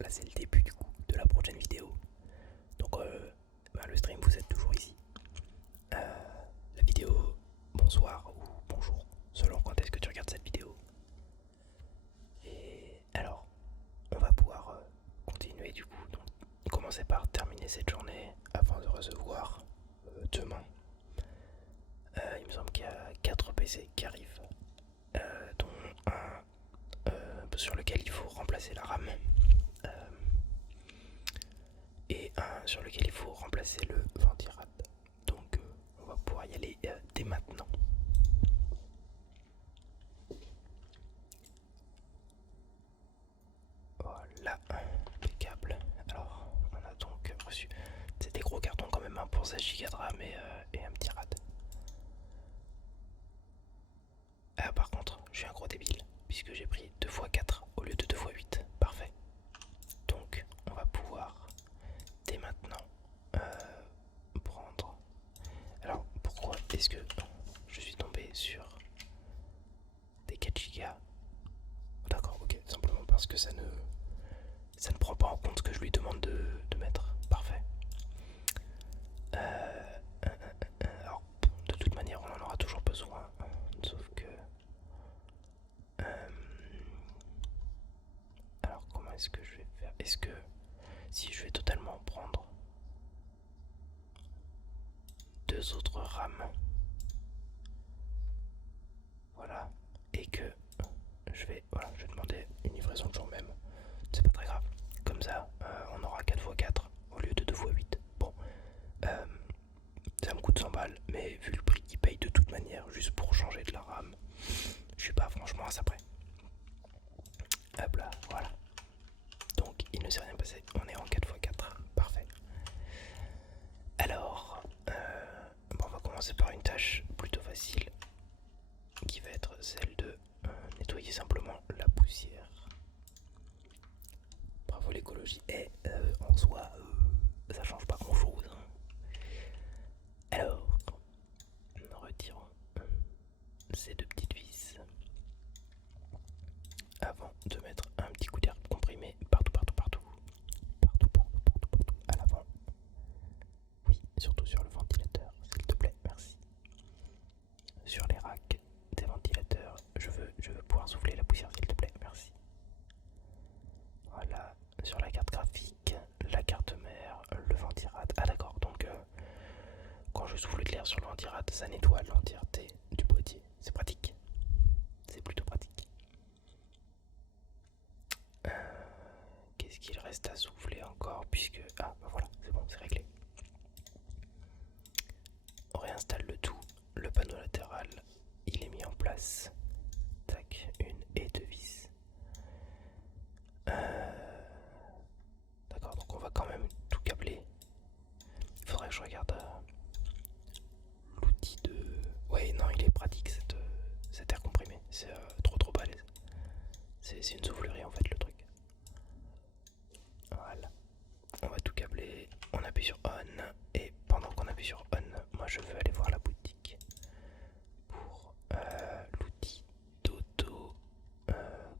là c'est le début du coup de la prochaine vidéo. Donc le stream vous êtes toujours ici. La vidéo, bonsoir ou bonjour, selon quand est-ce que tu regardes cette vidéo. Et alors, on va pouvoir continuer du coup. Donc, commencer par terminer cette journée avant de recevoir demain. Il me semble qu'il y a 4 PC qui arrivent, dont un sur lequel il faut remplacer la RAM euh, et un sur lequel il faut remplacer le ventirad. Donc on va pouvoir y aller dès maintenant. Voilà, impeccable. Alors on a donc reçu, c'est des gros cartons quand même, hein, pour 16 Go de RAM et un petit rad. Ah, par contre, je suis un gros débile, puisque j'ai pris 2x4 au lieu de 2x8. Parfait. Donc, on va pouvoir, dès maintenant, prendre... Alors, pourquoi est-ce que je suis tombé sur des 4 Go? D'accord, ok, simplement parce que ça ne prend pas en compte ce que je lui demande de mettre. Parfait. Alors, de toute manière, on en aura toujours besoin, sauf que... alors, comment est-ce que je vais faire? Est-ce que si je vais totalement prendre deux autres rames, voilà, et que je vais demander une livraison le jour même, c'est pas très grave. Comme ça, on aura 4x4 au lieu de 2x8. Bon, ça me coûte 100 balles, mais vu le prix qu'ils payent de toute manière, juste pour changer de la RAM, je suis pas franchement à ça près. Hop là, voilà. Donc, il ne s'est rien passé, on est en 4x4, parfait. Alors, on va commencer par une tâche plutôt facile, qui va être celle de nettoyer simplement la poussière. Bravo l'écologie. Et en soi, ça change pas grand chose, hein. Alors, retirons ces deux petites vis avant de mettre un petit coup d'air comprimé partout, partout, partout, partout, partout, partout, partout, à l'avant. Oui, surtout sur le ventilateur, s'il te plaît, merci. Sur les racks des ventilateurs, je veux pouvoir souffler la poussière, s'il te plaît, merci. Voilà, sur la carte graphique, la carte mère, le ventirad. Ah d'accord, donc quand je souffle de l'air sur le ventirad, ça nettoie l'entièreté du boîtier. C'est pratique, c'est plutôt pratique. Qu'est-ce qu'il reste à souffler encore, puisque... Ah bah voilà, c'est bon, c'est réglé. On réinstalle le tout, le panneau latéral, il est mis en place. Tac, une et deux vis. D'accord, donc on va quand même tout câbler. Il faudrait que je regarde l'outil de... Ouais, non, il est pratique cet air comprimé. C'est trop balèze. C'est une soufflerie en fait le truc. Voilà. On va tout câbler. On appuie sur on. Et pendant qu'on appuie sur on, moi je veux aller voir la boutique pour l'outil d'auto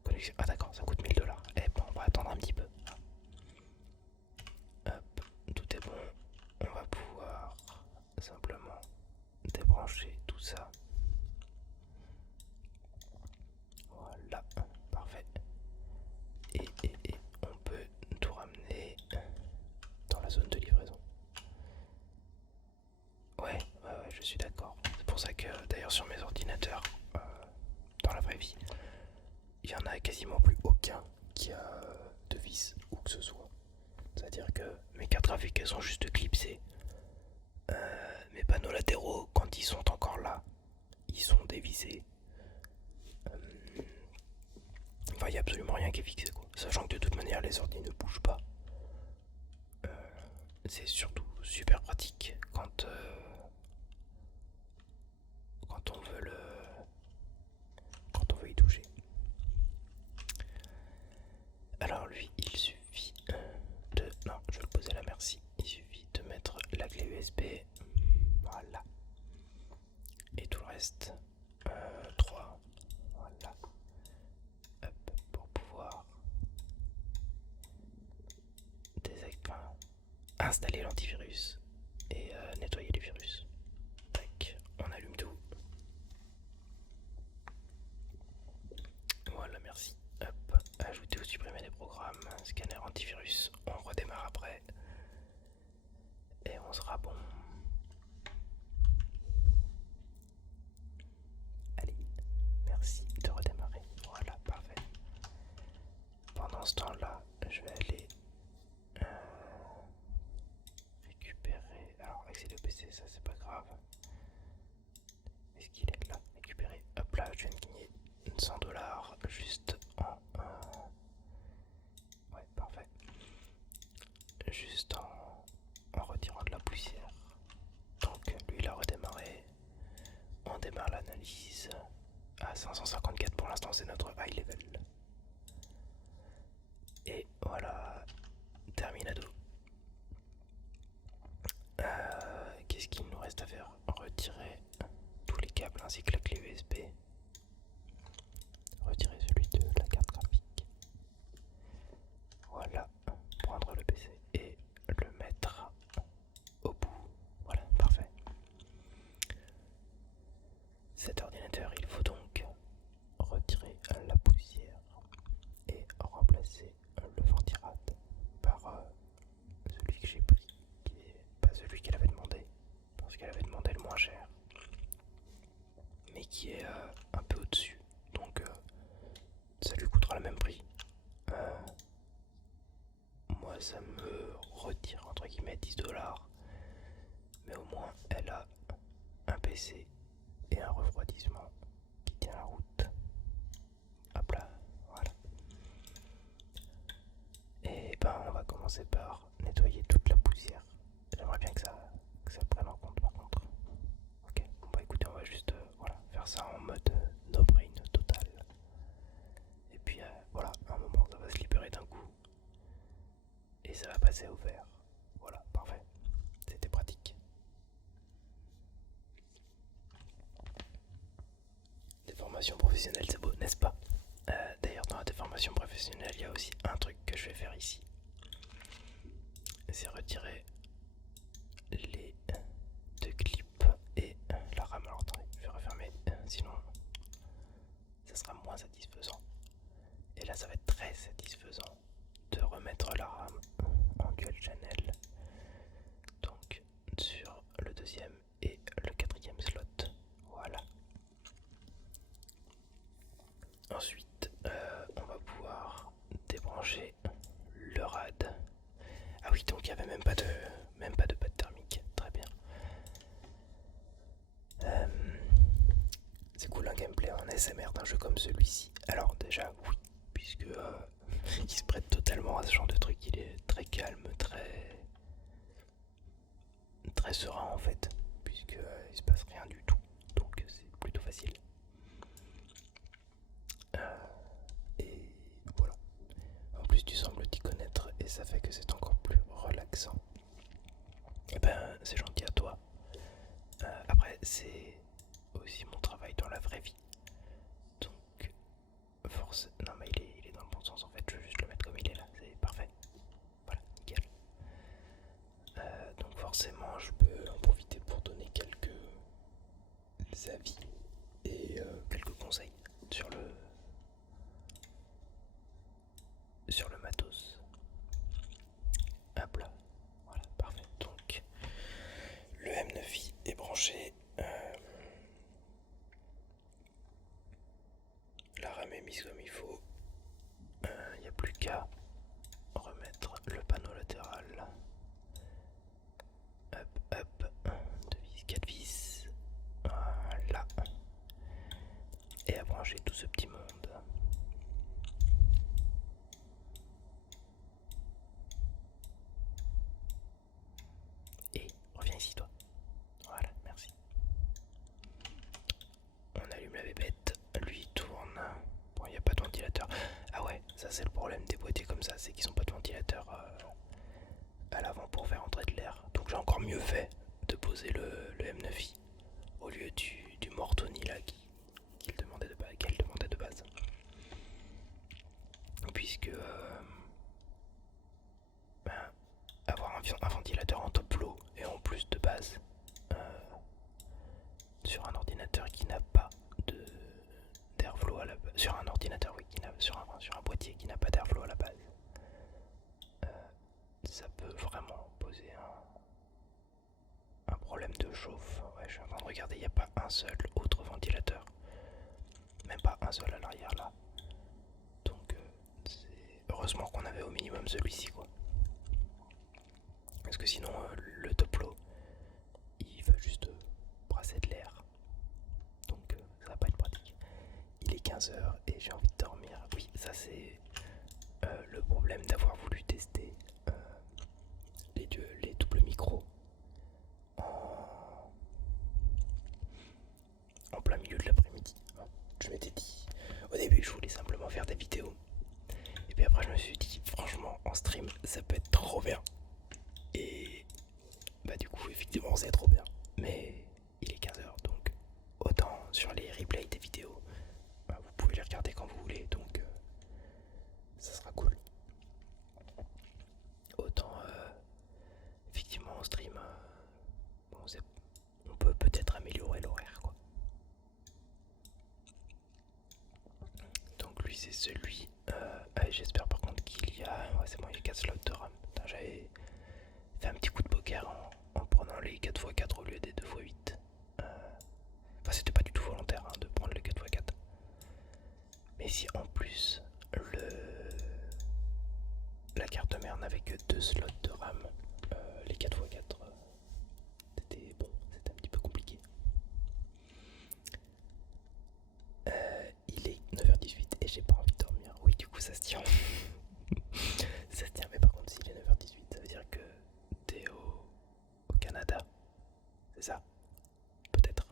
connexion. Ah d'accord, ça coûte 1000 $. Eh ben on va attendre un petit peu. Hop, tout est bon. On va pouvoir simplement débrancher tout ça. Voilà, parfait. Et on peut tout ramener dans la zone de livraison. Ouais, je suis d'accord. C'est pour ça que d'ailleurs sur mes ordinateurs, dans la vraie vie, il y en a quasiment plus aucun qui a de vis ou que ce soit. C'est-à-dire que mes cartes graphiques elles sont juste clipsées. Mes panneaux latéraux, quand ils sont encore là, ils sont dévissés. Enfin, il n'y a absolument rien qui est fixé, quoi. Sachant que de toute manière, les ordi ne bougent pas. C'est surtout super pratique quand on veut quand on veut y toucher. Alors lui, il suffit de... Non, je vais le poser là, merci. Il suffit de mettre la clé USB. Voilà. Et tout le reste. 3. Voilà. Hop, pour pouvoir installer l'antivirus et nettoyer les virus. Tac, on allume tout. Voilà, merci. Hop, ajouter ou supprimer des programmes, scanner antivirus, on redémarre après. Et on sera bon. Allez, merci de redémarrer. Voilà, parfait. Pendant ce temps-là, je vais aller récupérer. Alors, accéder au PC, ça c'est pas grave. Est-ce qu'il est là? Récupérer. Hop là, je viens de gagner 100$ juste en. Ouais, parfait. Juste en retirant de la poussière. Donc, lui, il a redémarré. On démarre l'analyse. À 554 pour l'instant, c'est notre high level. Et voilà, terminado. Qu'est-ce qu'il nous reste à faire? Retirer tous les câbles ainsi que la clé USB. Retirer celui de la carte graphique. Voilà, prendre le PC et le mettre au bout. Voilà, parfait. Cet ordinateur, il faut donc retirer la poussière et remplacer le ventirad par celui que j'ai pris, qui est pas celui qu'elle avait demandé, parce qu'elle avait demandé le moins cher, mais qui est un peu au-dessus, donc ça lui coûtera le même prix. Moi, ça me retire entre guillemets 10$, mais au moins elle a un PC et un refroidissement qui tient la route. Hop là, voilà. Et ben on va commencer par nettoyer toute la poussière. J'aimerais bien que ça prenne en compte par contre. Ok, bon bah écoutez, on va juste voilà, faire ça en mode no brain total. Et puis voilà, à un moment ça va se libérer d'un coup. Et ça va passer au vert. Voilà, parfait. C'était pratique. Des formations professionnelles, c'est beau, n'est-ce pas? D'ailleurs, dans la déformation professionnelle, il y a aussi un truc que je vais faire ici. C'est retirer les deux clips et la rame. Alors attendez, je vais refermer, sinon ça sera moins satisfaisant. Et là, ça va être très satisfaisant de remettre la rame en dual channel. Donc sur le deuxième et le quatrième slot. Voilà. Ensuite, on va pouvoir débrancher le rad. Ah oui, donc il n'y avait même pas de pâte thermique. Très bien. C'est cool un gameplay en ASMR d'un jeu comme celui-ci. Alors déjà, oui, puisque il se prête totalement à ce genre de truc. Il est très calme, très serein en fait, puisque il se passe rien du tout. Donc c'est plutôt facile. Et voilà. En plus, tu sembles t'y connaître et ça fait que c'est encore plus relaxant. Et ben, c'est gentil à toi. Après, c'est aussi mon travail dans la vraie vie. Donc, force. Non, mais il est dans le bon sens en fait. Je veux juste le mettre comme il est là. C'est parfait. Voilà, nickel. Donc, forcément, je peux en profiter pour donner quelques avis et quelques conseils sur le matos. Hop là, voilà, parfait. Donc le M9i est branché, la RAM est mise comme il faut. Il n'y a plus qu'à remettre le panneau latéral. Hop, hop, 2 vis, 4 vis. Voilà. Et à brancher tout ce petit monde. Et reviens ici toi. Voilà, merci. On allume la bébête, lui il tourne. Bon, il n'y a pas de ventilateur. Ah ouais, ça c'est le problème des boîtiers comme ça, c'est qu'ils n'ont pas de ventilateur à l'avant pour faire entrer de l'air. Donc j'ai encore mieux fait de poser le M9i au lieu du Mortoni là qu'elle demandait de base. Puisque avoir un ventilateur sur un ordinateur, oui, sur un boîtier qui n'a pas d'airflow à la base, ça peut vraiment poser un problème de chauffe. Ouais, je suis en train de regarder, il n'y a pas un seul autre ventilateur, même pas un seul à l'arrière là. Donc heureusement qu'on avait au minimum celui-ci quoi. Parce que sinon le top low il va juste brasser de l'air. Donc ça va pas être pratique. Il est 15h et j'ai envie de dormir. Oui, ça c'est le problème d'avoir voulu tester les doubles micros en plein milieu de l'après-midi. Je m'étais dit, au début je voulais simplement faire des vidéos. Et puis après je me suis dit, franchement en stream ça peut être trop bien. Et bah du coup effectivement c'est trop bien. Mais il est 15h donc autant sur les replays des vidéos, bah, vous pouvez les regarder quand vous voulez. Donc ça sera cool. Autant effectivement en stream, bon, on peut peut-être améliorer l'horaire quoi. Donc lui c'est celui, j'espère par contre qu'il y a, ouais c'est bon il y a 4 slots de RAM. J'avais fait un petit coup de poker en prenant les 4x4 au lieu des 2x8. Enfin c'était pas du tout volontaire hein, de prendre les 4x4. Mais si en plus la carte mère n'avait que 2 slots de RAM, les 4x4 c'était bon, c'était un petit peu compliqué. Il est 9h18 et j'ai pas envie de dormir. Oui du coup ça se tient. Ça se tient mais par contre s'il est 9h18 ça veut dire que t'es au Canada. C'est ça? Peut-être.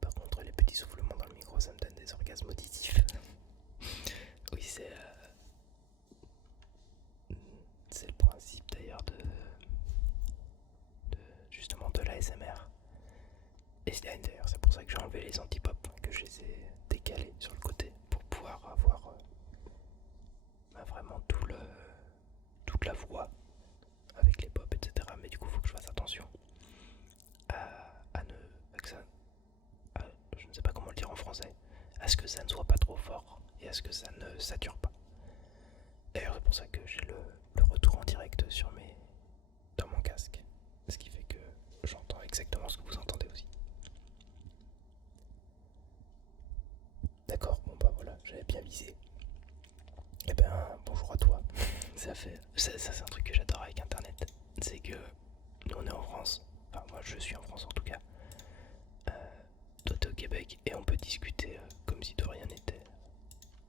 Par contre les petits soufflements dans le micro ça me donne des orgasmes auditifs. Oui c'est le principe d'ailleurs de justement de l'ASMR. Et d'ailleurs c'est pour ça que j'ai enlevé les antipop, que je les ai décalés sur le côté pour pouvoir avoir vraiment toute la voix avec les pop etc. Mais du coup faut que je fasse attention à que ça, je ne sais pas comment le dire en français, à ce que ça ne soit pas trop fort et à ce que ça ne sature pas. D'ailleurs c'est pour ça que j'ai le retour en direct dans mon casque, ce qui fait que j'entends exactement ce que vous entendez aussi. D'accord, bon bah voilà, j'avais bien visé. Eh ben bonjour à toi. Ça c'est un truc que j'adore avec internet, c'est que nous on est en France, enfin moi je suis en France en tout cas, toi t'es au Québec et on peut discuter comme si de rien n'était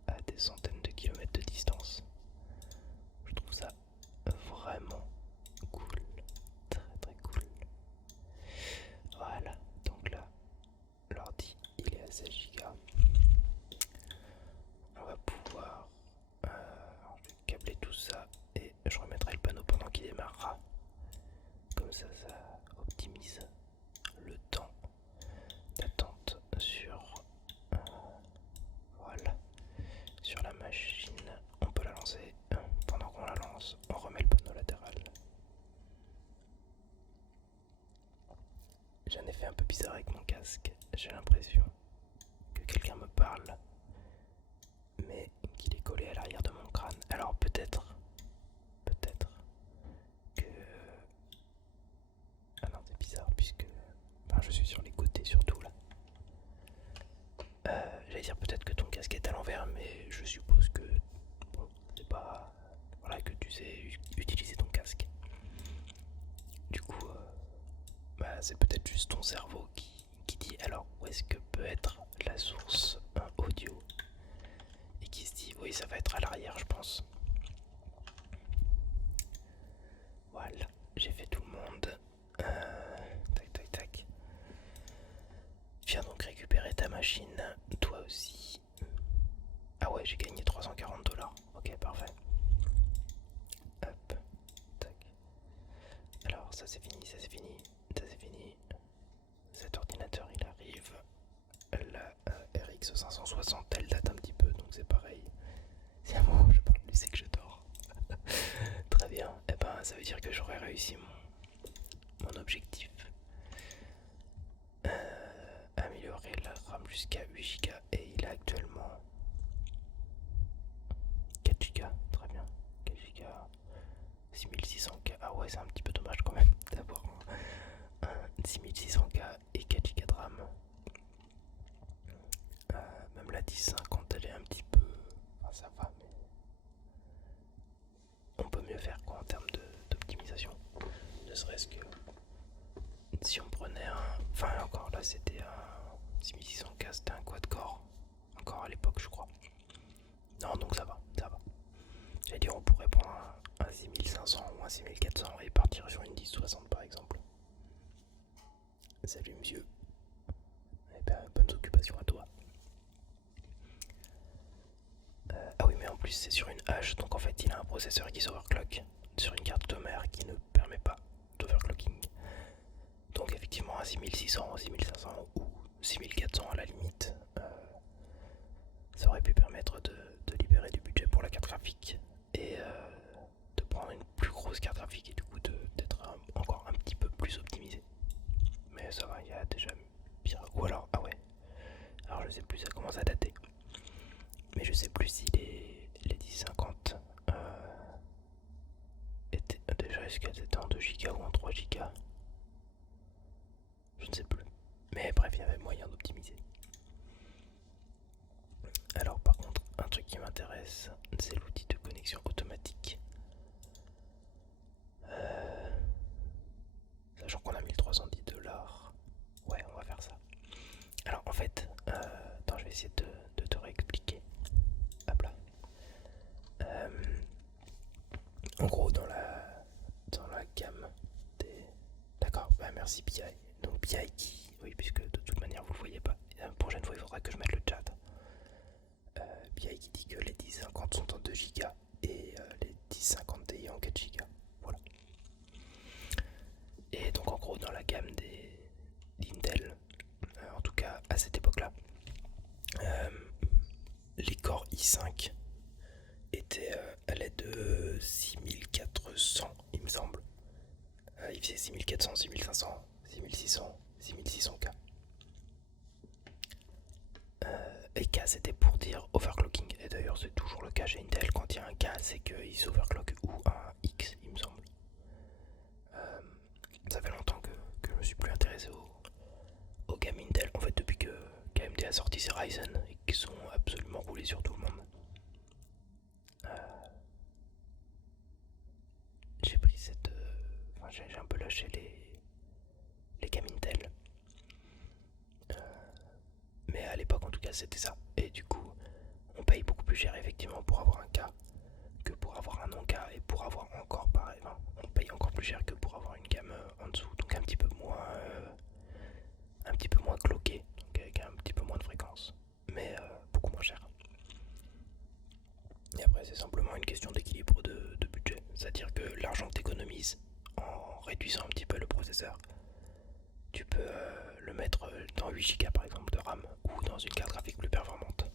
à des centaines de kilomètres de distance. Je trouve ça vraiment cool, très très cool. Voilà, donc là l'ordi il est à 16 Go. On va pouvoir je vais câbler tout ça et je remettrai le panneau pendant qu'il démarrera. Comme ça optimise le temps d'attente voilà, sur la machine. On peut la lancer. Pendant qu'on la lance, on remet le panneau latéral. J'ai un effet un peu bizarre avec mon casque. J'ai l'impression que quelqu'un me parle, mais qu'il est collé à l'arrière de mon crâne. Alors peut-être que... Ah non, c'est bizarre puisque... Enfin, je suis sur les côtés surtout là. J'allais dire peut-être que ton casque est à l'envers, mais je suppose que... Bon, c'est pas... Voilà, que tu sais utiliser ton casque. Du coup, c'est peut-être juste ton cerveau qui dit alors où est-ce que peut être la source audio et qui se dit oui ça va être à l'arrière je pense. Voilà, j'ai fait tout le monde. Tac tac tac. Viens donc récupérer ta machine, toi aussi. Ah ouais j'ai gagné 340$. Ok parfait. Hop, tac. Alors ça c'est fini, ça c'est fini. Cet ordinateur il arrive. La RX 560 elle date un petit peu donc c'est pareil. Si à un moment je parle lui c'est que je dors. Très bien, et ben ça veut dire que j'aurais réussi mon objectif. jusqu'à 8 Go et il a actuellement 4 Go, très bien. 4 Go, 6600K. Ah ouais, c'est un petit peu dommage quand même d'avoir un 6600K et 4 Go de RAM. Même la 1050 elle est un petit peu... Enfin ça va, mais on peut mieux faire quoi en termes d'optimisation. Ne serait-ce que si on prenait un... Enfin encore là c'était un 6600K, c'était un quad-core. Encore à l'époque je crois. Non donc ça va, ça va. J'allais dire on pourrait prendre un 6500 ou un 6400 et partir sur une 1060 par exemple. Salut monsieur. Eh ben bonnes occupations à toi. Ah oui mais en plus c'est sur une H donc en fait il a un processeur qui s'overclock sur une carte de mère qui ne permet pas d'overclocking. Donc effectivement à 6600, 6500 ou 6400 à la limite, ça aurait pu permettre de libérer du budget pour la carte graphique et de prendre une plus grosse carte graphique et du coup d'être encore un petit peu plus optimisé. Mais ça va, il y a déjà pire. Ou alors, ah ouais, alors je sais plus, ça commence à dater. Mais je sais plus si les 1050 étaient déjà, est-ce qu'elles étaient en 2 Go ou en 3 Go. Je ne sais plus. Mais bref, il y avait moyen d'optimiser. Alors par contre, un truc qui m'intéresse, c'est l'outil de connexion automatique. Sachant qu'on a 1310 $. Ouais, on va faire ça. Alors en fait, attends, je vais essayer de te réexpliquer. Hop là. En gros, dans la gamme des... D'accord, bah merci BI. Donc BI qui... Oui, puisque de toute manière vous le voyez pas. La prochaine fois, il faudra que je mette le chat. BI qui dit que les 1050 sont en 2 Go et les 1050 Ti en 4 Go. Voilà. Et donc en gros dans la gamme d'Intel, en tout cas à cette époque-là, les Core i5 étaient à l'aide de 6400 il me semble. Il faisait 6400, 6500, 6600, 6600K. Et K c'était pour dire overclocking. Et d'ailleurs c'est toujours le cas chez Intel, quand il y a un K c'est qu'il s'overclock ou un X il me semble. Ça fait longtemps que je me suis plus intéressé aux gammes Intel. En fait depuis que AMD a sorti ses Ryzen et qu'ils sont absolument roulés sur tout le monde. J'ai pris cette... Enfin j'ai un peu lâché les gammes Intel. Mais à l'époque en tout cas c'était ça. Et du coup on paye beaucoup plus cher effectivement pour avoir un K que pour avoir un non-K et pour avoir encore pareil. Enfin, on paye encore plus cher que pour avoir une gamme en dessous. Donc un petit peu moins cloqué. Donc avec un petit peu moins de fréquence. Mais beaucoup moins cher. Et après c'est simplement une question d'équilibre de budget. C'est-à-dire que l'argent que tu économises en réduisant un petit peu le processeur, tu peux le mettre dans 8 Go par exemple de RAM ou dans une carte graphique plus performante.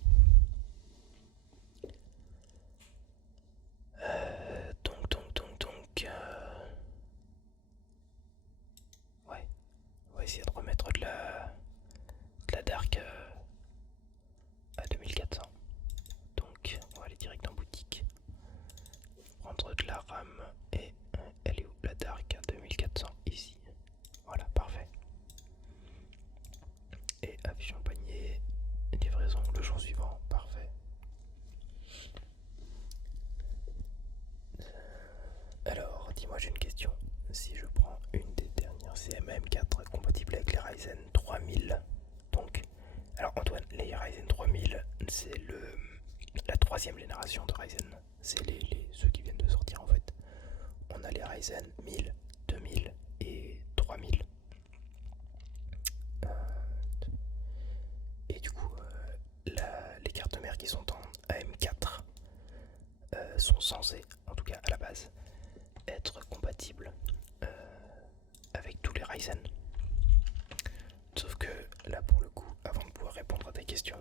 Donc ouais, on va essayer de remettre de la dark à 2400. Donc on va aller direct en boutique, prendre de la RAM et elle est où la dark à 2400 ici. Voilà, parfait. Et affiche en panier, livraison le jour suivant, parfait. Alors, dis-moi, j'ai une question. Si je prends une des dernières CMM4 compatible avec les Ryzen 3000, donc, alors Antoine, les Ryzen 3000, c'est la troisième génération de Ryzen. C'est ceux qui viennent de sortir en fait. On a les Ryzen 1000, 2000 et 3000. Et du coup, les cartes mères qui sont en AM4 sont censées, en tout cas à la base, être compatibles avec tous les Ryzen. Sauf que là pour le coup, avant de pouvoir répondre à ta question,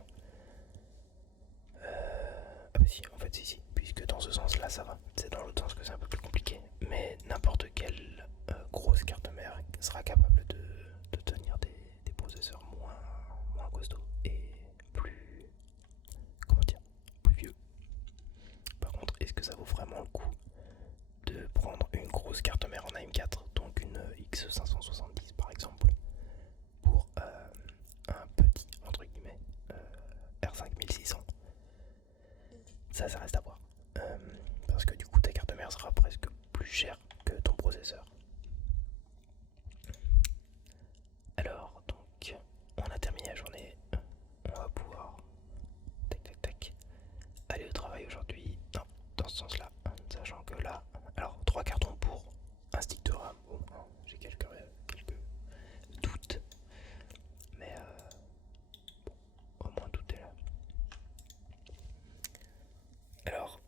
ah bah si, en fait si, puisque dans ce sens là ça va, c'est dans l'autre sens que c'est un peu plus compliqué, mais n'importe quelle grosse carte mère sera capable de tenir des processeurs moins costauds et vraiment le coup de prendre une grosse carte mère en AM4, donc une X570 par exemple, pour un petit, entre guillemets, R5600. Ça reste à voir. Parce que du coup, ta carte mère sera presque plus chère que ton processeur. Alors, donc, on a terminé la journée. On va pouvoir, tac tac tac, aller au travail aujourd'hui. Non, dans ce sens-là, sachant que là, alors 3 cartons pour un stick de RAM. Bon, j'ai quelques doutes, mais bon, au moins tout est là. Alors,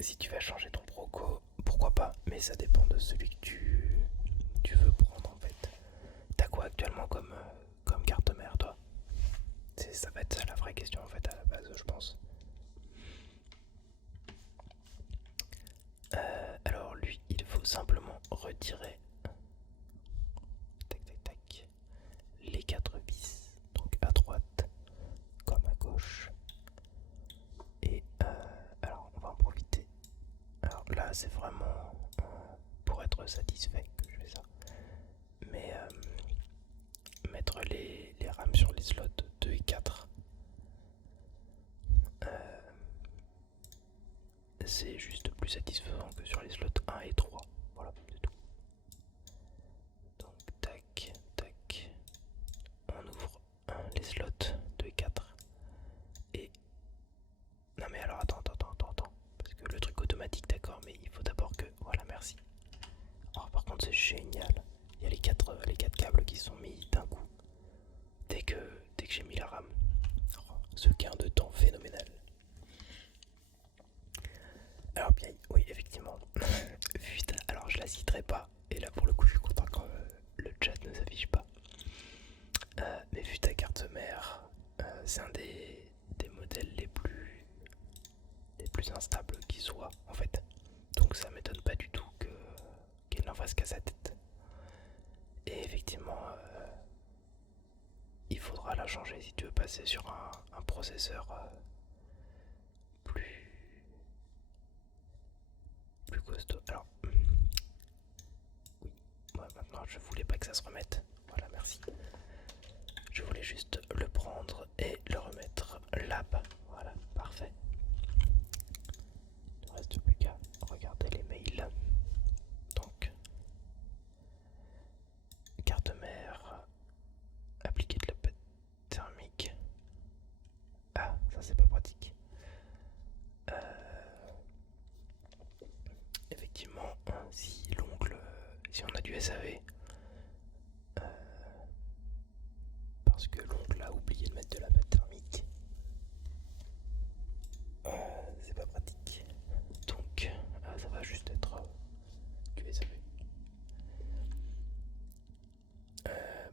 si tu vas changer ton Proco, pourquoi pas, mais ça dépend de celui que tu veux prendre en fait. T'as quoi actuellement comme carte mère, toi? Ça va être ça la vraie question en fait à la base, je pense. Alors lui, il faut simplement retirer tac tac tac les 4 vis, donc à droite comme à gauche. Et alors on va en profiter. Alors là c'est vraiment pour être satisfait que je fais ça. Mais mettre les rames sur les slots 2 et 4, c'est juste plus satisfaisant que sur les slots 1 et 3. Voilà, c'est tout. Donc tac, tac. On ouvre les slots 2 et 4. Et... Non mais alors attends. Parce que le truc automatique, d'accord, mais il faut d'abord que... Voilà, merci. Alors par contre c'est génial. Il y a les 4 câbles qui sont mis d'un coup. Dès que j'ai mis la RAM. Alors, ce gain de temps phénoménal. Alors bien, oui effectivement. Putain, alors je la citerai pas. Et là pour le coup je suis content quand le chat ne s'affiche pas. Mais vu ta carte mère, c'est un des modèles les plus instables qui soit en fait. Donc ça m'étonne pas du tout qu'elle n'en fasse qu'à sa tête. Et effectivement, il faudra la changer si tu veux passer sur un processeur plus costaud. Alors, oui, moi maintenant je voulais pas que ça se remette. Voilà, merci. Je voulais juste le prendre et le remettre là-bas. Voilà, parfait. Il ne reste plus qu'à regarder les mails. Donc, carte mère, appliquer de la pâte thermique. Ah, ça c'est pas pratique. Effectivement, si on a du SAV, parce que l'ongle a oublié de mettre de la pâte thermique, c'est pas pratique. Donc, ça va juste être du SAV.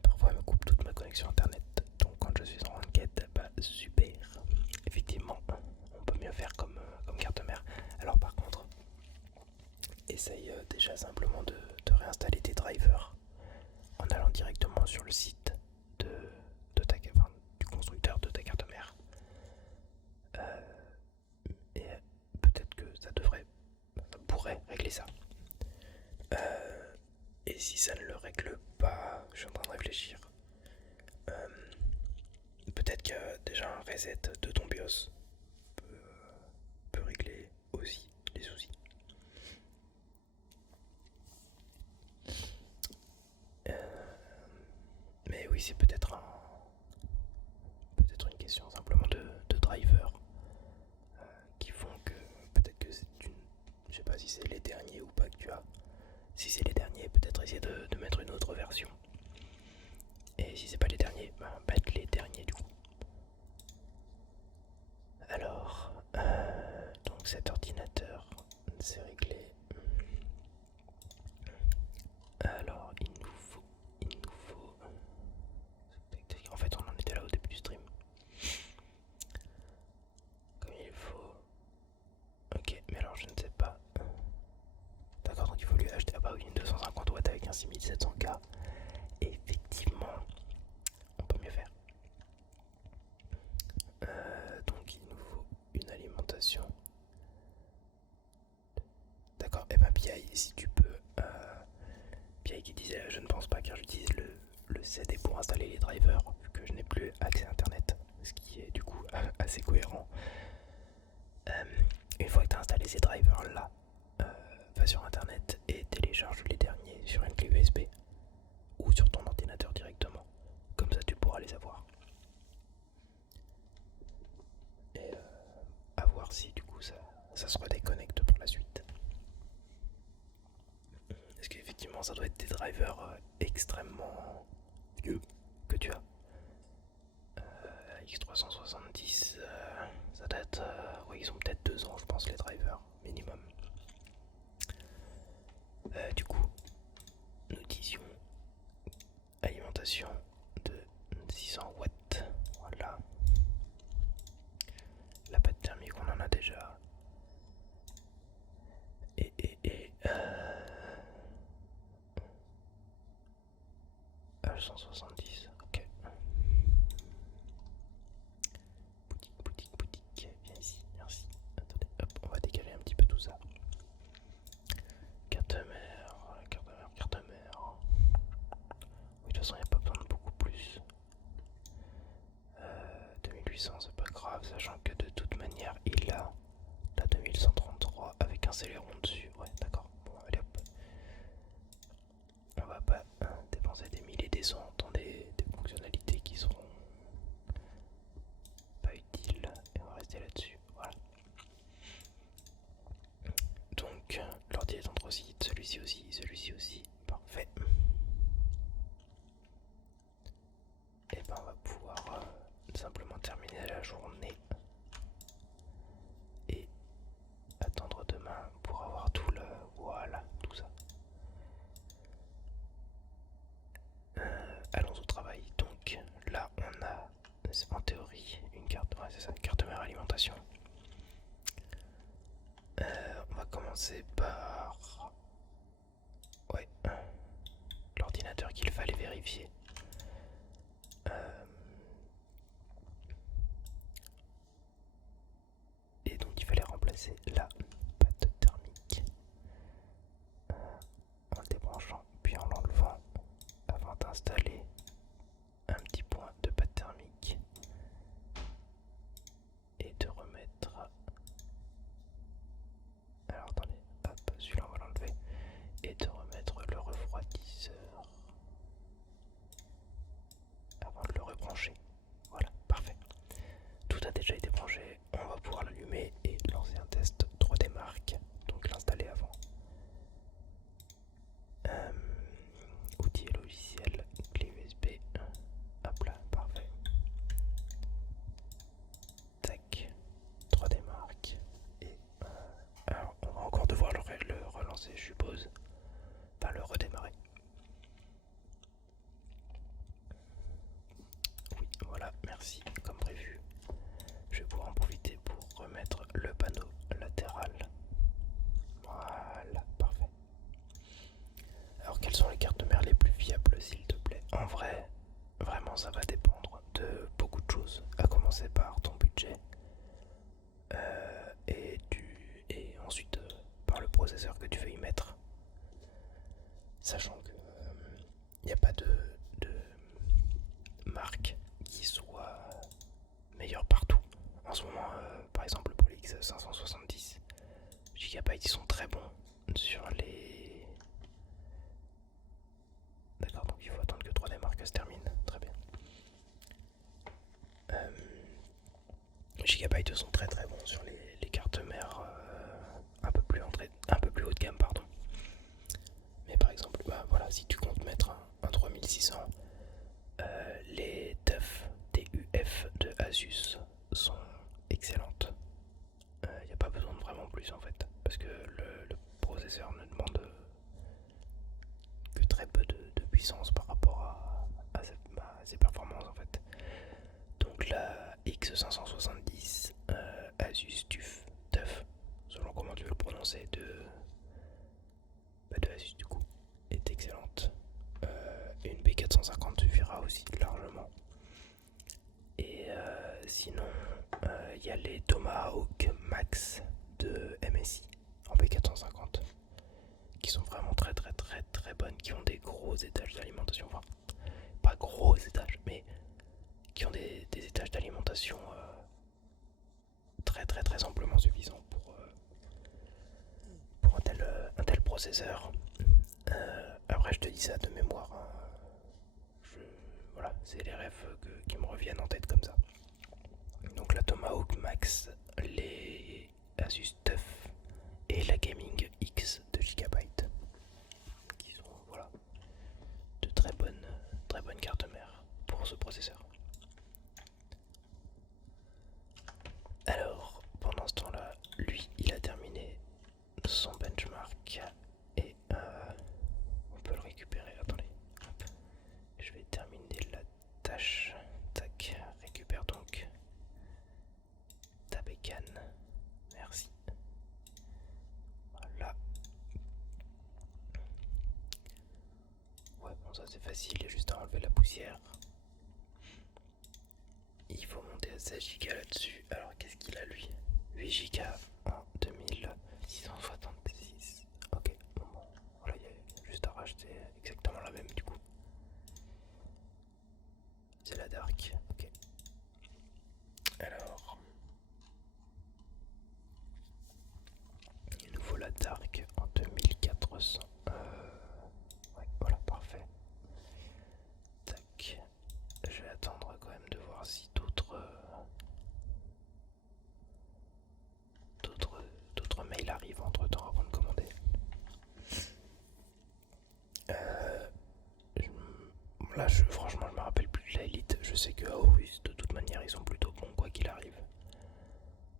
Parfois, elle me coupe toute ma connexion internet. Donc, quand je suis en enquête, bah super. Effectivement, on peut mieux faire comme carte mère. Alors, par contre, essaye déjà simplement de réinstaller tes drivers en allant directement sur le site du constructeur de ta carte mère. Et peut-être que ça pourrait régler ça. Et si ça ne le règle pas, je suis en train de réfléchir. Peut-être que déjà un reset de ton BIOS peut régler aussi les soucis. Mais oui, c'est peut-être une question simplement de driver qui font que peut-être que c'est une... Je sais pas si c'est les derniers ou pas que tu as. Si c'est les derniers, peut-être essayer de mettre une autre version. Et si c'est pas les derniers, mettre les derniers du coup. Alors, donc cet ordinateur, c'est réglé. Alors, il nous faut... En fait, on en était là au début du stream. Comme il faut... Ok, mais alors je ne sais pas. D'accord, donc il faut lui acheter... Ah bah oui, une 250 watts avec un 6700K. Et effectivement, on peut mieux faire. Donc il nous faut une alimentation si tu peux. Pierre qui disait je ne pense pas car j'utilise le CD pour installer les drivers vu que je n'ai plus accès à internet, ce qui est du coup assez cohérent. Une fois que tu as installé ces drivers là, va sur internet et télécharge les derniers sur une clé USB ou sur ton ordinateur directement, comme ça tu pourras les avoir. Et à voir si du coup ça se redéconnecte par la suite. Parce qu'effectivement ça doit être des drivers extrêmement vieux que tu as. X370, ça date, oui ils ont peut-être 2 ans je pense les drivers minimum. Du coup, nous disions alimentation de 600 watts, voilà. La pâte thermique on en a déjà. Et H170, ok. Boutique, viens ici, merci. Attendez, hop, on va décaler un petit peu tout ça. Carte mère. Oui, de toute façon, il n'y a pas besoin de beaucoup plus. 2800, c'est pas grave, sachant que de toute manière, il a la 2133 avec un céléron dessus. Ouais, d'accord. Bon, allez hop. On va pas dépenser des milliers et des cents dans des fonctionnalités qui seront pas utiles. Et on va rester là-dessus. Voilà. Donc, l'ordi est Android, celui-ci aussi. Parfait. Et ben on va pouvoir simplement terminer la journée et attendre demain pour avoir tout le... Voilà, tout ça. Allons au travail. Donc là on a en théorie une carte, ouais, c'est ça, une carte mère alimentation. On va commencer par... Ouais, l'ordinateur qu'il fallait vérifier. Et donc il fallait remplacer la pâte thermique en le débranchant puis en l'enlevant avant d'installer un petit point de pâte thermique et de remettre... Alors attendez, hop, celui-là on va l'enlever et de remettre le refroidisseur avant de le rebrancher. Voilà, parfait. Tout a déjà été branché, on va pouvoir l'allumer et lancer un test 3D Mark, donc l'installer avant. Outils et logiciels, clé USB, hop là, parfait. Tac, 3D Mark. Et alors on va encore devoir le relancer je suppose, enfin le redémarrer. Oui, voilà, merci, comme prévu. Je vais pouvoir en profiter pour remettre le panneau latéral. Voilà, parfait. Alors quelles sont les cartes mères les plus fiables s'il te plaît? En vrai, vraiment ça va dépendre de beaucoup de choses, à commencer par ton budget et ensuite par le processeur que tu veux y mettre. Sachant que il n'y a pas de marque qui soit meilleure partout. En ce moment, par exemple pour les X570, Gigabyte ils sont très bons sur les... D'accord, donc il faut attendre que 3D Mark se termine. Très bien. Gigabyte sont très très bons sur les cartes mères un peu plus haut de gamme, pardon. Mais par exemple, bah, voilà, si tu comptes mettre un 3600, les TUF de Asus sont excellentes. Il n'y a pas besoin de vraiment plus en fait, parce que le processeur ne demande que très peu de puissance par rapport à ses performances en fait. Donc la X570 Asus TUF, selon comment tu veux le prononcer, de Asus du coup, est excellente. Et une B450 suffira aussi largement. Et sinon, il y a les Tomahawk Max de MSI en B450 qui sont vraiment très très très très bonnes, qui ont des gros étages d'alimentation, enfin pas gros étages, mais qui ont des étages d'alimentation très très très amplement suffisants pour un tel processeur. Après je te dis ça de mémoire, hein. Voilà, c'est les rêves qui me reviennent en tête comme ça. Donc la Tomahawk Max, les Asus TUF et la Gaming X de Gigabyte, qui sont voilà, de très bonnes cartes mères pour ce processeur. Alors, pendant ce temps-là, lui, il a terminé son benchmark et on peut le récupérer. Attendez, hop. Je vais terminer la tâche. Tac, récupère donc ta bécane. Merci. Voilà. Ouais, bon, ça c'est facile, il y a juste à enlever la poussière. Il faut monter à 16 Go là-dessus. Alors qu'est-ce qu'il a lui? 8 Go en 2666. Ok, bon, voilà, il y a juste à racheter exactement la même du coup. C'est la Dark, ok. Alors, il nous faut la Dark en 2400. Ouais, voilà, parfait. Tac. Je vais attendre quand même de voir si d'autres mails arrivent entre temps avant de commander. Là, franchement, je me rappelle plus de la Elite. Je sais que oui, de toute manière, ils sont plutôt bons quoi qu'il arrive.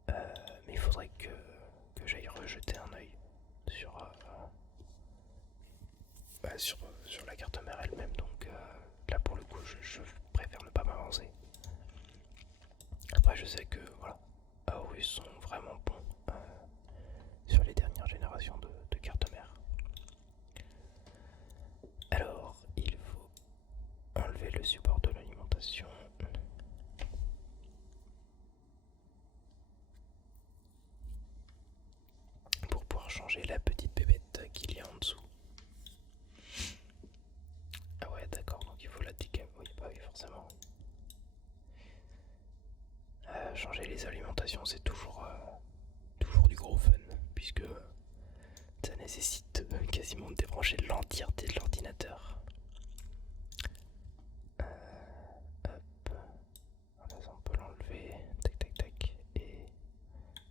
Mais il faudrait que j'aille rejeter un œil sur la carte mère elle-même. Donc là, pour le coup, je préfère ne pas m'avancer. Après, je sais que voilà, ils sont vraiment bons sur les dernières générations de cartes mères. Alors, il faut enlever le support de l'alimentation. Pour pouvoir changer la petite bébête qu'il y a en dessous. Ah ouais, d'accord, donc il faut la décaler. Oui, bah oui, forcément. Changer les alimentations, c'est toujours du gros fun, puisque ça nécessite quasiment de débrancher l'entièreté de l'ordinateur. Hop, voilà, ça on peut l'enlever, tac tac tac, et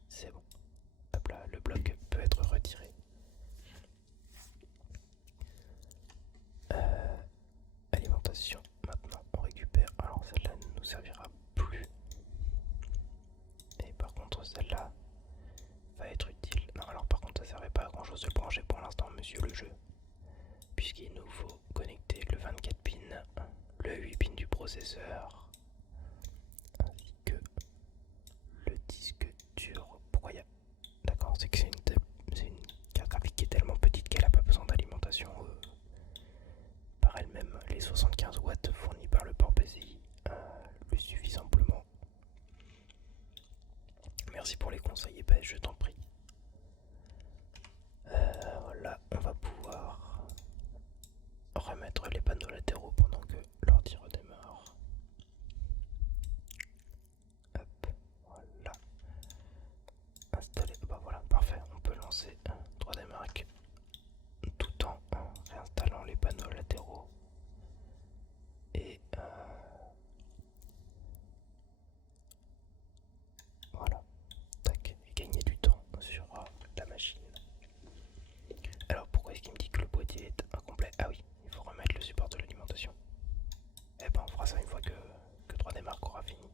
c'est bon. Hop là, le bloc peut être retiré. Alimentation, maintenant on récupère. Alors celle-là ne nous servira plus. Et par contre celle-là va être utile. Non, alors par contre ça servait pas à grand chose de le brancher pour l'instant, monsieur le jeu. Puisqu'il nous faut connecter le 24 pin, le 8 pin du processeur, ainsi que le disque dur. Pourquoi il y a... D'accord, c'est que c'est une carte graphique qui est tellement petite qu'elle n'a pas besoin d'alimentation par elle-même. Les 75 watts fournis par le port PCI lui suffisent amplement. Merci pour les conseils, et ben je t'en prie. Voilà, on va pouvoir remettre les panneaux latéraux pendant que l'ordi redémarre. Hop, voilà. Installer, bah voilà, parfait, on peut lancer 3D Mark tout en réinstallant les panneaux latéraux. Et voilà, tac, et gagner du temps sur la machine. Alors pourquoi est-ce qu'il me dit que le boîtier est incomplet? Ah oui, il faut remettre le support de l'alimentation. Eh ben on fera ça une fois que 3D Mark aura fini.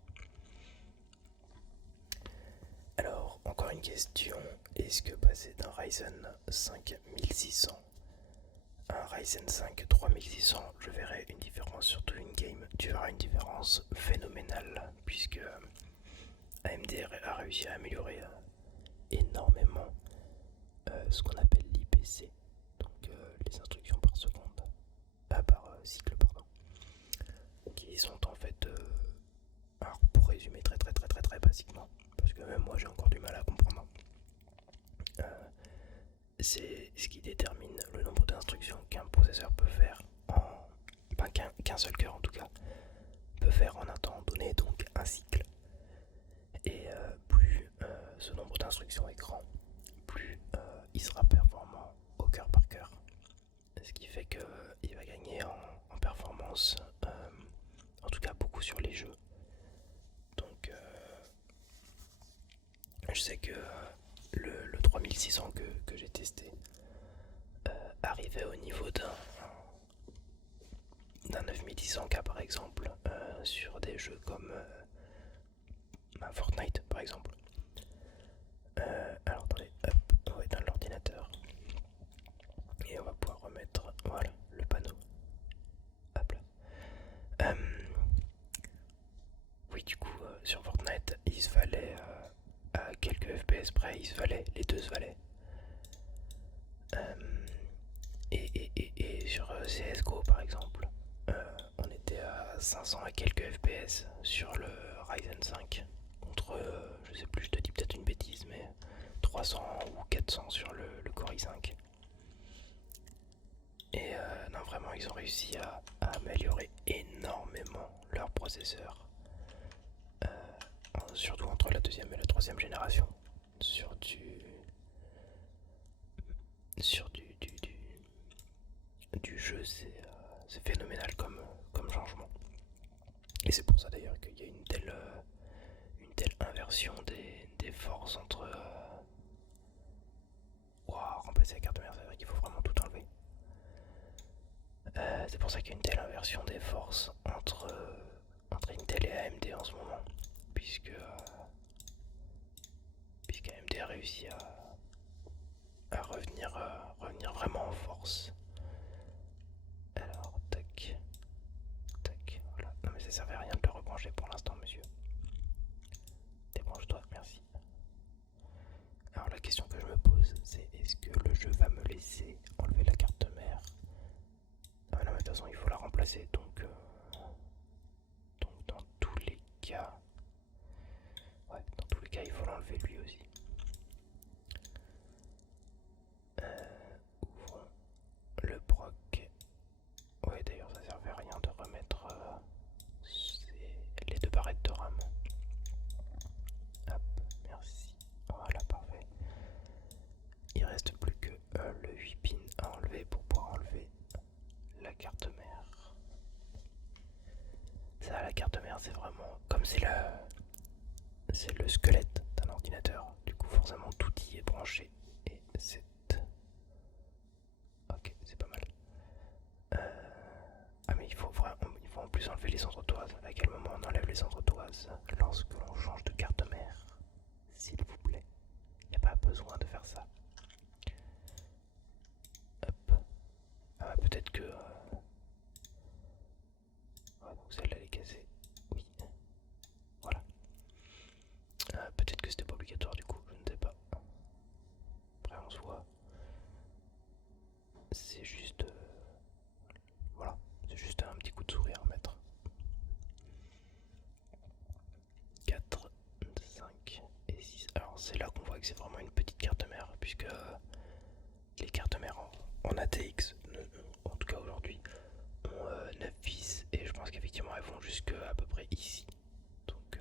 Alors, encore une question, est-ce que passer d'un Ryzen 5 1600 à un Ryzen 5 3600, je verrai une différence, surtout une game, tu verras une différence phénoménale, puisque AMD a réussi à améliorer énormément ce qu'on appelle l'IPC, donc les instructions par seconde, par cycle, pardon, qui sont en fait, alors pour résumer très basiquement, parce que même moi j'ai encore du mal à comprendre, c'est ce qui détermine le d'instructions qu'un processeur peut faire enfin qu'un seul cœur en tout cas peut faire en un temps donné, donc un cycle. Et plus ce nombre d'instructions est grand, plus il sera performant au cœur par cœur. Ce qui fait qu'il va gagner en performance, en tout cas beaucoup sur les jeux. Donc je sais que le 3600 que j'ai testé arrivait au niveau d'un 9600K par exemple, sur des jeux comme Fortnite par exemple. Alors attendez, hop, on va éteindre l'ordinateur et on va pouvoir remettre, voilà, le panneau. Hop là. Oui, du coup, sur Fortnite, il se fallait à quelques FPS près, il se fallait, les deux se valaient. Et sur CSGO par exemple, on était à 500 et quelques FPS sur le Ryzen 5 contre, je sais plus, je te dis peut-être une bêtise, mais 300 ou 400 sur le Core i5. Et non, vraiment, ils ont réussi à améliorer énormément leur processeur, surtout entre la deuxième et la troisième génération, sur du jeu. C'est phénoménal comme changement. Et c'est pour ça d'ailleurs qu'il y a une telle inversion des forces entre... remplacer la carte mère, c'est vrai qu'il faut vraiment tout enlever. C'est pour ça qu'il y a une telle inversion des forces entre Intel et AMD en ce moment, puisque AMD a réussi à revenir vraiment en force. Alors, tac, voilà. Non mais ça servait à rien de le rebrancher pour l'instant, monsieur. Débranche-toi, merci. Alors la question que je me pose, c'est est-ce que le jeu va me laisser enlever la carte mère? Ah non mais de toute façon il faut la remplacer, donc dans tous les cas... Ouais, dans tous les cas il faut l'enlever lui aussi. Ouvrons le proc. Ouais, d'ailleurs ça servait à rien de remettre les deux barrettes de RAM. Hop, merci. Voilà, parfait. Il reste plus que le 8 pin à enlever pour pouvoir enlever la carte mère. Ça, la carte mère, c'est vraiment comme c'est le squelette d'un ordinateur. Du coup, forcément, tout y est branché et c'est... Ok, c'est pas mal. Ah mais il faut en plus enlever les entretoises. À quel moment on enlève les entretoises? Lorsque l'on change de carte mère, s'il vous plaît. Il n'y a pas besoin de faire ça. Hop. Ah peut-être que... Ouais, donc celle-là elle est cassée. Oui. Voilà. Peut-être que c'était pas obligatoire du coup, je ne sais pas. Après en soi, c'est juste... voilà, c'est juste un petit coup de souris à remettre. 4, 5 et 6. Alors c'est là qu'on voit que c'est vraiment une petite carte mère, puisque les cartes mères en ATX, en tout cas aujourd'hui, ont 9 vis, et je pense qu'effectivement elles vont jusque à peu près ici. Donc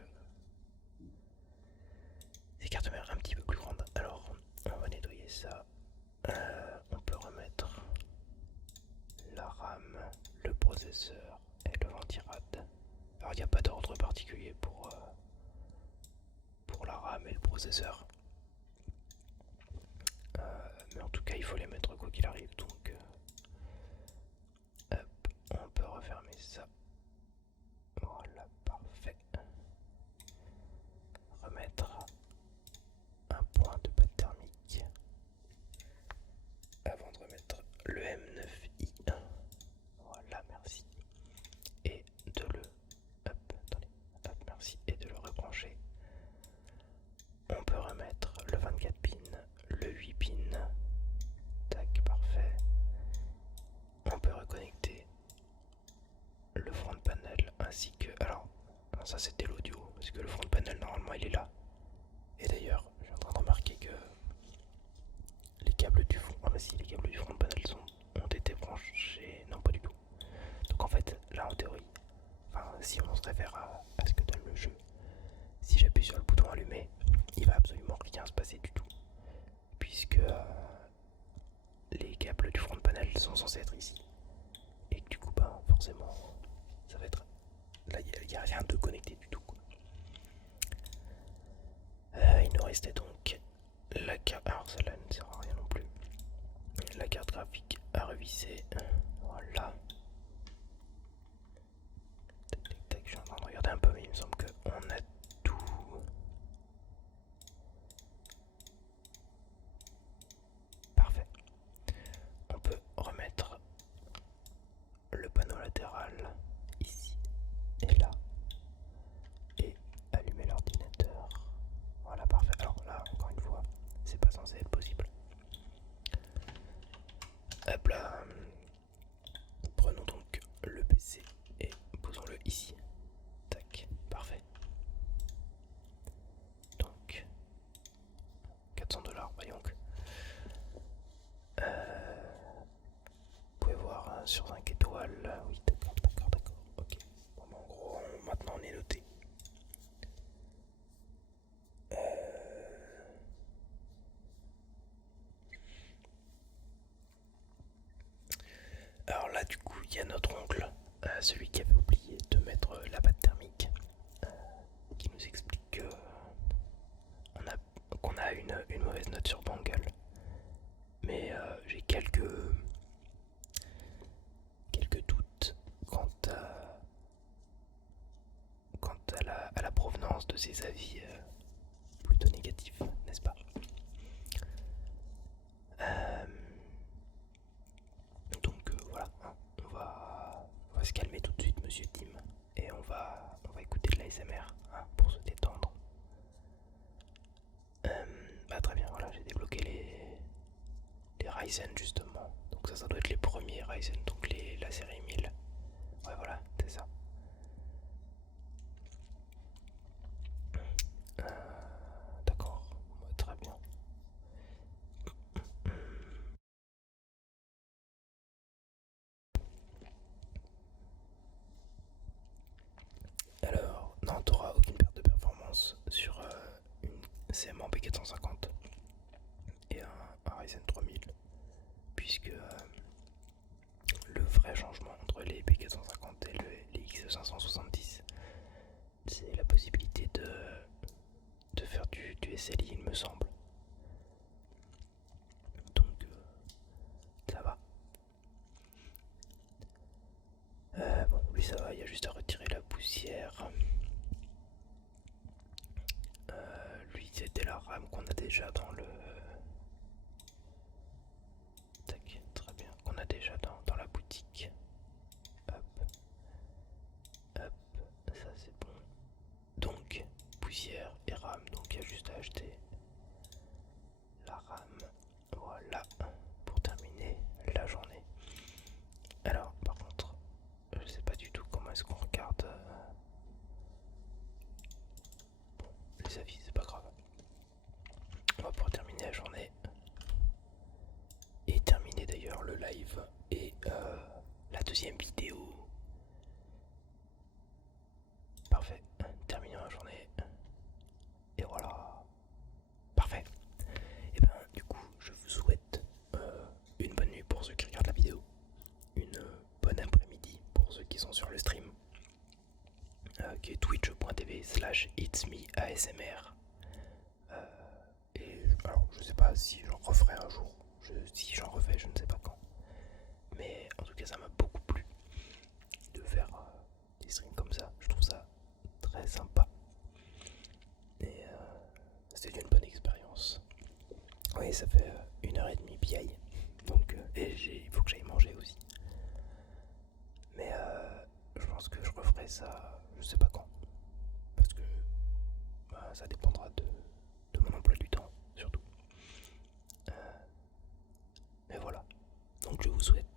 ces cartes mères un petit peu plus grandes. Alors on va nettoyer ça. On peut remettre la RAM, le processeur et le ventirad. Alors il n'y a pas d'ordre particulier pour la RAM et le processeur. Mais en tout cas il faut les mettre quoi qu'il arrive, donc hop, on peut refermer ça. Voilà, parfait. Remettre un point de pâte thermique avant de remettre le M9i. Voilà, merci. Et de le... Hop, attendez. Hop, merci. Et de le rebrancher. On peut remettre le 24 pin, le 8 pin. Tac, parfait. On peut reconnecter le front panel ainsi que... Alors, ça c'était l'audio, parce que le front panel normalement il est là. Et d'ailleurs, je suis en train de remarquer que les câbles du front... Ah bah si, les câbles du front panel ont été puisque les câbles du front panel sont censés être ici. Et que du coup, bah, forcément, ça va être... Là, il n'y a rien de connecté du tout, quoi. Il nous restait donc la carte... Alors celle-là ne sert à rien non plus. La carte graphique à revisser. Voilà. Tac, tac, tac. Je suis en train de regarder un peu, mais il me semble qu'on a tout. Parfait. On peut remettre le panneau latéral ici et là. Et allumer l'ordinateur. Voilà, parfait. Alors là, encore une fois, c'est pas censé être possible. Hop là. Prenons donc le PC et posons-le ici. Tac, parfait. Donc, 400$, voyons que. Vous pouvez voir sur 5 étoiles. Oui, d'accord, d'accord, d'accord. Ok. Bon, en gros, maintenant on est noté. Alors là, du coup, il y a notre oncle, celui qui avait oublié de mettre la batte thermique, qui nous explique qu'on a une mauvaise note sur Bangle. Mais j'ai quelques doutes quant à la provenance de ces avis plutôt négatifs, n'est-ce pas? Donc voilà, hein, on va se calmer tout de suite, monsieur Tim, et on va écouter de l'ASMR, hein, pour se détendre. Bah très bien, voilà, j'ai débloqué les Ryzen justement, donc ça doit être les premiers Ryzen, donc la série 1000. Ouais, voilà, c'est ça. D'accord, très bien. Alors, non, t'auras aucune perte de performance sur une CMA P450 et un Ryzen 3000, puisque le vrai changement entre les P450 et les X570, c'est la possibilité de faire du SLI, il me semble. Donc, ça va. Bon, lui ça va, il y a juste à retirer la poussière. Lui c'était la RAM qu'on a déjà dans le... Tac, très bien, qu'on a déjà dans la boutique. Hop, hop, ça c'est bon. Donc, poussière et RAM, donc il y a juste à acheter la RAM. Voilà, pour terminer la journée. Alors, par contre, je sais pas du tout comment est-ce qu'on regarde les avis, c'est pas grave. On va pouvoir terminer la journée et terminer d'ailleurs le live et la deuxième vidéo. Parfait, terminons la journée et voilà. Parfait. Et ben du coup, je vous souhaite une bonne nuit pour ceux qui regardent la vidéo, une bonne après-midi pour ceux qui sont sur le stream, qui est twitch.tv/itsmeasmr. Et alors je sais pas si j'en referai un jour, si j'en refais je ne sais pas quand, mais en tout cas ça m'a beaucoup plu de faire des streams comme ça, je trouve ça très sympa et c'était une bonne expérience. Oui, ça fait 1h30 piaille, donc il faut que j'aille manger aussi, mais je pense que je referai ça je sais pas quand, parce que ça dépendra de mon emploi du temps surtout. Mais voilà, donc je vous souhaite